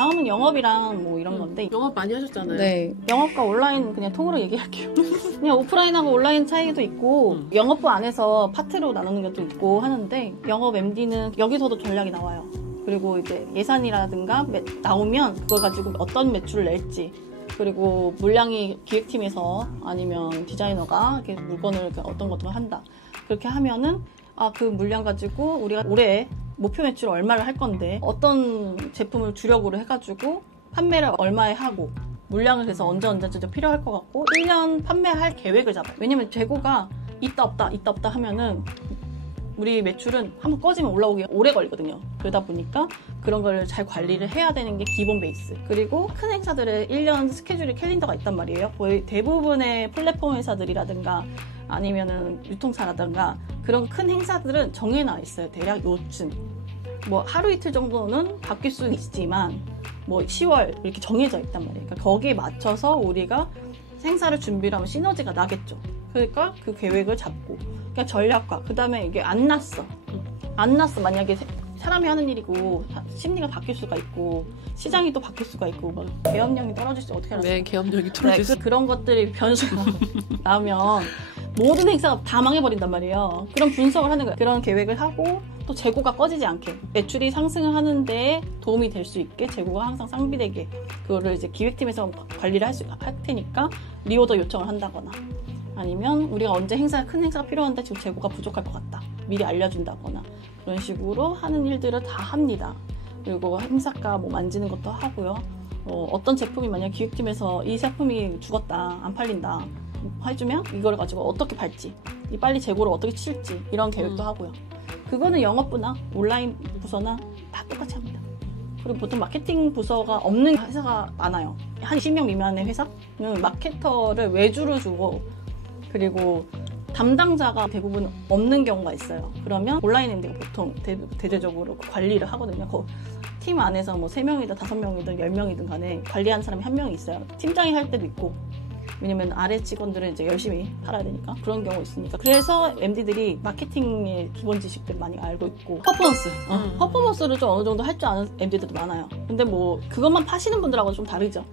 다음은 영업이랑 뭐 이런 건데. 영업 많이 하셨잖아요. 네. 영업과 온라인 그냥 통으로 얘기할게요. 그냥 오프라인하고 온라인 차이도 있고 영업부 안에서 파트로 나누는 것도 있고 하는데 영업 MD는 여기서도 전략이 나와요. 그리고 이제 예산이라든가 나오면 그걸 가지고 어떤 매출을 낼지, 그리고 물량이 기획팀에서 아니면 디자이너가 이렇게 물건을 어떤 것들을 한다. 그렇게 하면은 그 물량 가지고 우리가 올해 목표 매출 얼마를 할 건데 어떤 제품을 주력으로 해가지고 판매를 얼마에 하고 물량을 그래서 언제 필요할 것 같고 1년 판매할 계획을 잡아요. 왜냐면 재고가 있다 없다 하면은 우리 매출은 한번 꺼지면 올라오기 오래 걸리거든요. 그러다 보니까 그런 걸 잘 관리를 해야 되는 게 기본 베이스. 그리고 큰 행사들의 1년 스케줄이 캘린더가 있단 말이에요. 거의 대부분의 플랫폼 회사들이라든가 아니면은 유통사라든가 그런 큰 행사들은 정해놔 있어요. 대략 요쯤. 뭐 하루 이틀 정도는 바뀔 수 있지만 뭐 10월 이렇게 정해져 있단 말이에요. 그러니까 거기에 맞춰서 우리가 행사를 준비를 하면 시너지가 나겠죠. 그러니까 그 계획을 잡고, 그러니까 전략과, 그 다음에 이게 안 났어. 만약에 사람이 하는 일이고 심리가 바뀔 수가 있고 시장이 또 바뀔 수가 있고 막 계엄령이 떨어질 수 어떻게 알았어요? 네, 계엄령이 떨어질 수. 그런 것들이 변수가 나오면 모든 행사가 다 망해버린단 말이에요. 그런 분석을 하는 거예요. 그런 계획을 하고 또 재고가 꺼지지 않게 매출이 상승을 하는데 도움이 될 수 있게 재고가 항상 쌍비되게 그거를 이제 기획팀에서 관리를 할 테니까 리오더 요청을 한다거나 아니면 우리가 언제 큰 행사가 필요한데 지금 재고가 부족할 것 같다. 미리 알려준다거나 그런 식으로 하는 일들을 다 합니다. 그리고 행사가 뭐 만지는 것도 하고요. 어떤 제품이 만약 기획팀에서 이 제품이 죽었다, 안 팔린다 해주면 이걸 가지고 어떻게 팔지, 빨리 재고를 어떻게 칠지 이런 계획도 하고요. 그거는 영업부나 온라인 부서나 다 똑같이 합니다. 그리고 보통 마케팅 부서가 없는 회사가 많아요. 한 20명 미만의 회사는 마케터를 외주로 주고 그리고 담당자가 대부분 없는 경우가 있어요. 그러면 온라인 MD가 보통 대대적으로 관리를 하거든요. 팀 안에서 뭐 3명이든 5명이든 10명이든 간에 관리하는 사람이 한 명이 있어요. 팀장이 할 때도 있고. 왜냐면 아래 직원들은 이제 열심히 팔아야 되니까 그런 경우 있으니까. 그래서 MD들이 마케팅의 기본 지식들 많이 알고 있고 퍼포먼스를 좀 어느 정도 할 줄 아는 MD들도 많아요. 근데 뭐 그것만 파시는 분들하고 좀 다르죠.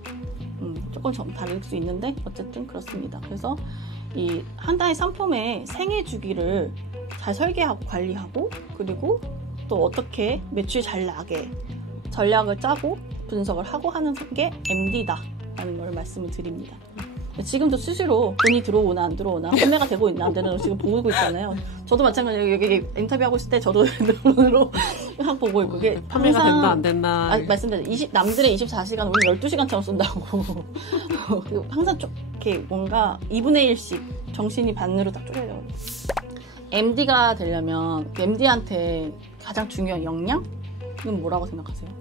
조금 좀 다를 수 있는데 어쨌든 그렇습니다. 그래서 이 한 달의 상품의 생애 주기를 잘 설계하고 관리하고 그리고 또 어떻게 매출이 잘 나게 전략을 짜고 분석을 하고 하는 게 MD다라는 걸 말씀을 드립니다. 지금도 수시로 돈이 들어오나 안 들어오나 판매가 되고 있나 안 되는 지금 보고 있잖아요. 저도 마찬가지로 여기 인터뷰하고 있을 때 저도 눈으로 막 보고 있고 이게 판매가 된다 안 된다. 말씀드렸죠. 남들의 24시간 우리 12시간처럼 쏜다고. 항상 좀 이렇게 뭔가 2분의 1씩 정신이 반으로 딱 쪼개져요. MD가 되려면 MD한테 가장 중요한 역량은 뭐라고 생각하세요?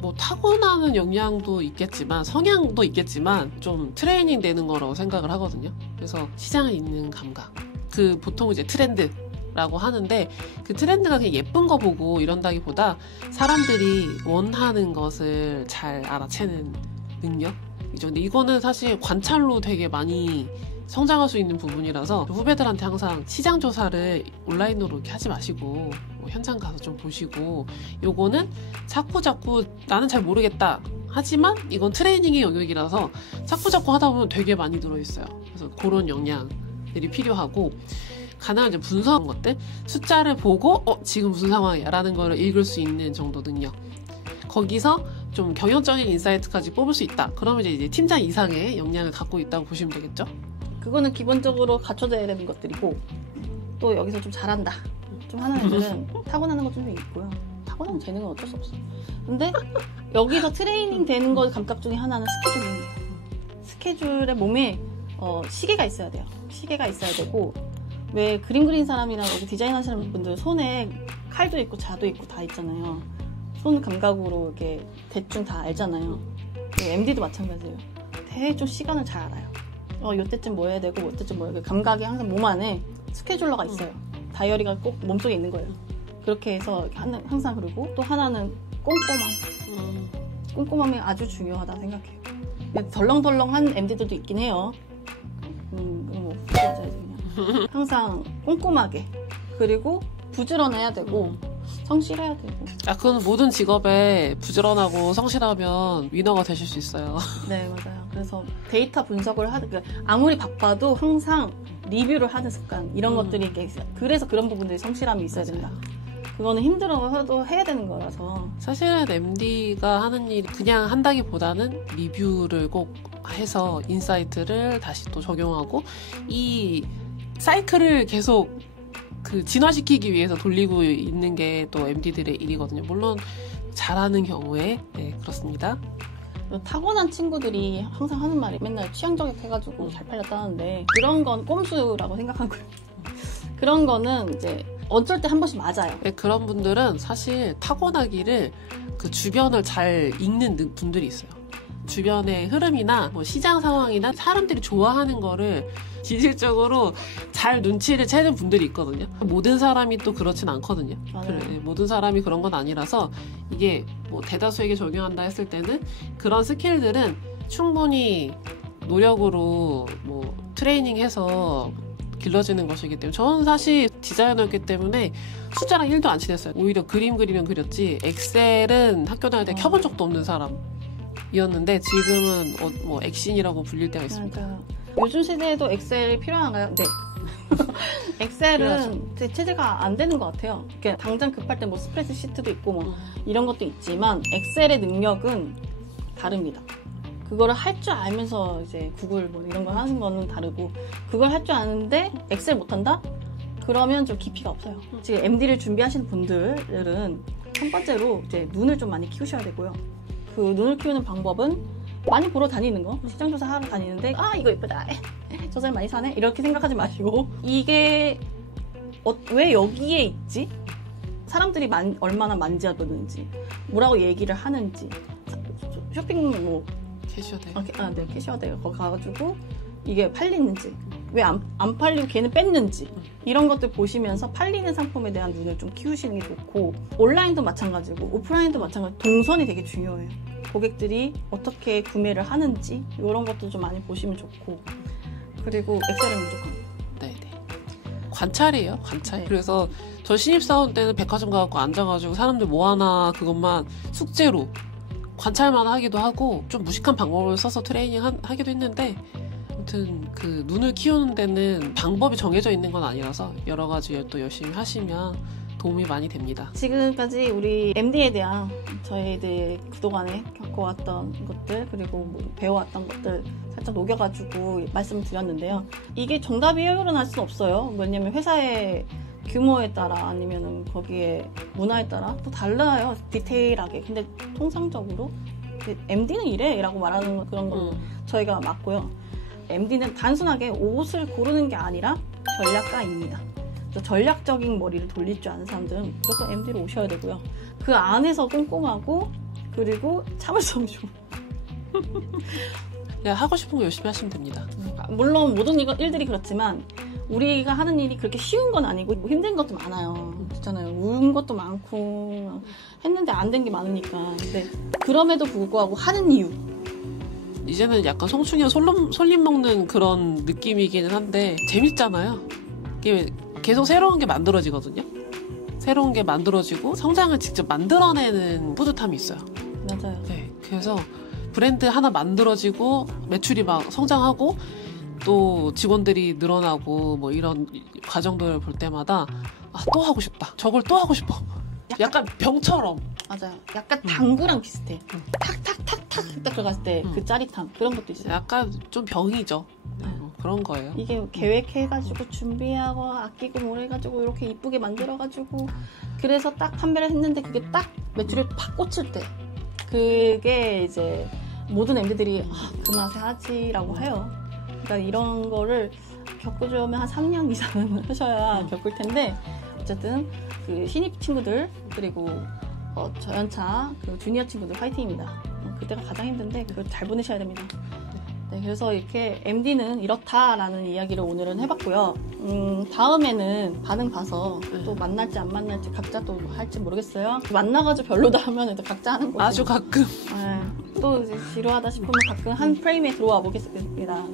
뭐 타고나는 역량도 있겠지만 성향도 있겠지만 좀 트레이닝 되는 거라고 생각을 하거든요. 그래서 시장에 있는 감각, 그 보통 이제 트렌드라고 하는데 그 트렌드가 그냥 예쁜 거 보고 이런다기보다 사람들이 원하는 것을 잘 알아채는 능력이죠. 근데 이거는 사실 관찰로 되게 많이 성장할 수 있는 부분이라서 후배들한테 항상 시장 조사를 온라인으로 이렇게 하지 마시고 뭐 현장 가서 좀 보시고 요거는 자꾸 나는 잘 모르겠다 하지만 이건 트레이닝의 영역이라서 자꾸 하다 보면 되게 많이 들어있어요. 그래서 그런 역량들이 필요하고 가능한 이제 분석한 것들 숫자를 보고 지금 무슨 상황이야 라는 거를 읽을 수 있는 정도 능력, 거기서 좀 경영적인 인사이트까지 뽑을 수 있다 그러면 이제 팀장 이상의 역량을 갖고 있다고 보시면 되겠죠. 그거는 기본적으로 갖춰져야 되는 것들이고 또 여기서 좀 잘한다 좀 하는 애들은 타고나는 것 좀 있고요. 타고나는 재능은 어쩔 수 없어. 근데 여기서 트레이닝 되는 것 감각 중에 하나는 스케줄이에요. 스케줄에 몸에 시계가 있어야 돼요. 시계가 있어야 되고 왜 그림 그린 사람이나 여기 디자인 하시는 분들 손에 칼도 있고 자도 있고 다 있잖아요. 손 감각으로 이렇게 대충 다 알잖아요. MD도 마찬가지예요. 대충 시간을 잘 알아요. 요때쯤 뭐 해야 되고 요때쯤 뭐 해야 되고 감각이 항상 몸 안에 스케줄러가 있어요. 다이어리가 꼭 몸속에 있는 거예요. 그렇게 해서 이렇게 항상. 그리고 또 하나는 꼼꼼함이 아주 중요하다 생각해요. 덜렁덜렁한 MD들도 있긴 해요. 뭐 맞아야지 그냥. 항상 꼼꼼하게 그리고 부지런해야 되고 성실해야 되고. 그건 모든 직업에 부지런하고 성실하면 위너가 되실 수 있어요. 네, 맞아요. 그래서 데이터 분석을 그러니까 아무리 바빠도 항상 리뷰를 하는 습관 이런 것들이 있어요. 그래서 그런 부분들이 성실함이 있어야 된다. 그거는 힘들어도 해야 되는 거라서. 사실은 MD가 하는 일이 그냥 한다기보다는 리뷰를 꼭 해서 인사이트를 다시 또 적용하고 이 사이클을 계속 진화시키기 위해서 돌리고 있는 게 또 MD들의 일이거든요. 물론 잘하는 경우에 그렇습니다. 타고난 친구들이 항상 하는 말이 맨날 취향 저격해가지고 잘 팔렸다는데 그런 건 꼼수라고 생각하고요. 그런 거는 이제 어쩔 때 한 번씩 맞아요. 그런 분들은 사실 타고나기를 주변을 잘 읽는 분들이 있어요. 주변의 흐름이나 시장 상황이나 사람들이 좋아하는 거를 지질적으로 잘 눈치를 채는 분들이 있거든요. 모든 사람이 또 그렇진 않거든요. 모든 사람이 그런 건 아니라서 이게 대다수에게 적용한다 했을 때는 그런 스킬들은 충분히 노력으로 트레이닝해서 길러지는 것이기 때문에 저는 사실 디자이너였기 때문에 숫자랑 1도 안 친했어요. 오히려 그림 그리면 그렸지 엑셀은 학교 다닐 때 켜본 적도 없는 사람이었는데 지금은 액신이라고 불릴 때가 있습니다. 맞아요. 요즘 시대에도 엑셀이 필요한가요? 네. 엑셀은 제 체제가 안 되는 것 같아요. 당장 급할 때 스프레드시트도 있고 이런 것도 있지만 엑셀의 능력은 다릅니다. 그거를 할 줄 알면서 이제 구글 이런 걸 하는 거는 다르고 그걸 할 줄 아는데 엑셀 못한다? 그러면 좀 깊이가 없어요. 지금 MD를 준비하시는 분들은 첫 번째로 이제 눈을 좀 많이 키우셔야 되고요. 그 눈을 키우는 방법은 많이 보러 다니는 거. 시장조사 하러 다니는데 이거 예쁘다. 저 사람 많이 사네? 이렇게 생각하지 마시고 이게 왜 여기에 있지? 사람들이 얼마나 만져보는지 뭐라고 얘기를 하는지 쇼핑 캐셔대. 네, 캐셔대. 거기 가가지고 이게 팔리는지, 왜 안 팔리고 걔는 뺐는지, 이런 것들 보시면서 팔리는 상품에 대한 눈을 좀 키우시는 게 좋고, 온라인도 마찬가지고, 오프라인도 마찬가지고, 동선이 되게 중요해요. 고객들이 어떻게 구매를 하는지, 이런 것도 좀 많이 보시면 좋고, 그리고 엑셀은 무조건. 네네. 관찰이에요, 관찰. 네. 그래서 저 신입사원 때는 백화점 가갖고 앉아가지고 사람들 뭐 하나 그것만 숙제로 관찰만 하기도 하고 좀 무식한 방법을 써서 트레이닝 하기도 했는데 아무튼 눈을 키우는 데는 방법이 정해져 있는 건 아니라서 여러 가지 또 열심히 하시면 도움이 많이 됩니다. 지금까지 우리 MD에 대한 저희들 그동안에 겪어왔던 것들 그리고 배워왔던 것들 살짝 녹여가지고 말씀을 드렸는데요. 이게 정답이에요로 할 수는 없어요. 왜냐면 회사의 규모에 따라 아니면은 거기에 문화에 따라 또 달라요. 디테일하게. 근데 통상적으로 MD는 이래 라고 말하는 그런 건 저희가 맞고요. MD는 단순하게 옷을 고르는 게 아니라 전략가입니다. 전략적인 머리를 돌릴 줄 아는 사람들은 무조건 MD로 오셔야 되고요. 그 안에서 꼼꼼하고 그리고 참을성이 좋은 그냥 하고 싶은 거 열심히 하시면 됩니다. 물론 모든 일들이 그렇지만 우리가 하는 일이 그렇게 쉬운 건 아니고 힘든 것도 많아요. 그렇잖아요. 운 것도 많고 했는데 안 된 게 많으니까. 근데 그럼에도 불구하고 하는 이유. 이제는 약간 송충이와 솔잎 먹는 그런 느낌이기는 한데 재밌잖아요. 이게 계속 새로운 게 만들어지거든요. 새로운 게 만들어지고 성장을 직접 만들어내는 뿌듯함이 있어요. 맞아요. 네, 그래서 브랜드 하나 만들어지고 매출이 막 성장하고 또 직원들이 늘어나고 이런 과정들을 볼 때마다 또 하고 싶다. 저걸 또 하고 싶어. 약간 병처럼. 맞아요. 약간 당구랑 비슷해. 탁탁탁탁 딱 들어갔을 때 그 짜릿함 그런 것도 있어요. 약간 좀 병이죠. 그런 거예요. 이게 계획해가지고 준비하고 아끼고 뭘 해가지고 이렇게 이쁘게 만들어가지고 그래서 딱 판매를 했는데 그게 딱 매출을 팍 꽂힐 때 그게 이제 모든 MD들이 그 맛에 하지라고 해요. 그러니까 이런 거를 겪어주면 한 3년 이상은 하셔야 겪을 텐데 어쨌든 그 신입 친구들 그리고 저연차 그 주니어 친구들 파이팅입니다. 그때가 가장 힘든데 그걸 잘 보내셔야 됩니다. 네, 그래서 이렇게 MD는 이렇다라는 이야기를 오늘은 해봤고요. 다음에는 반응 봐서 또 만날지 안 만날지 각자 또 할지 모르겠어요. 만나가지고 별로다 하면 각자 하는 거고. 아주 가끔. 네, 또 이제 지루하다 싶으면 가끔 한 프레임에 들어와 보겠습니다.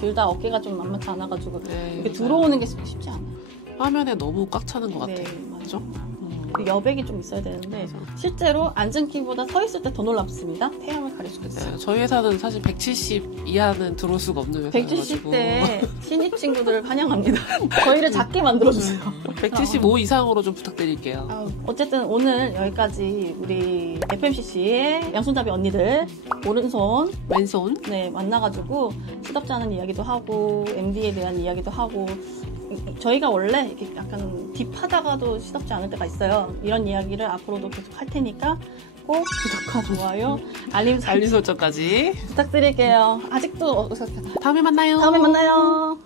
둘 다 어깨가 좀 만만치 않아가지고 이렇게 들어오는 게 쉽지 않아요. 화면에 너무 꽉 차는 것 같아요. 네, 맞죠. 그죠? 여백이 좀 있어야 되는데 실제로 앉은 키보다 서 있을 때 더 놀랍습니다. 태양을 가릴 수도 있어요. 네, 저희 회사는 사실 170 이하는 들어올 수가 없는 회사여가지고 170대 신입 친구들을 환영합니다. 저희를 작게 만들어주세요. 175 이상으로 좀 부탁드릴게요. 어쨌든 오늘 여기까지 우리 FMCC의 양손잡이 언니들 오른손 왼손 네, 만나가지고 시덥지 않은 이야기도 하고 MD에 대한 이야기도 하고 저희가 원래 이렇게 약간 딥하다가도 시덥지 않을 때가 있어요. 이런 이야기를 앞으로도 계속 할 테니까 꼭 구독과 좋아요, 알림 설정까지 부탁드릴게요. 아직도 다음에 만나요. 다음에 만나요.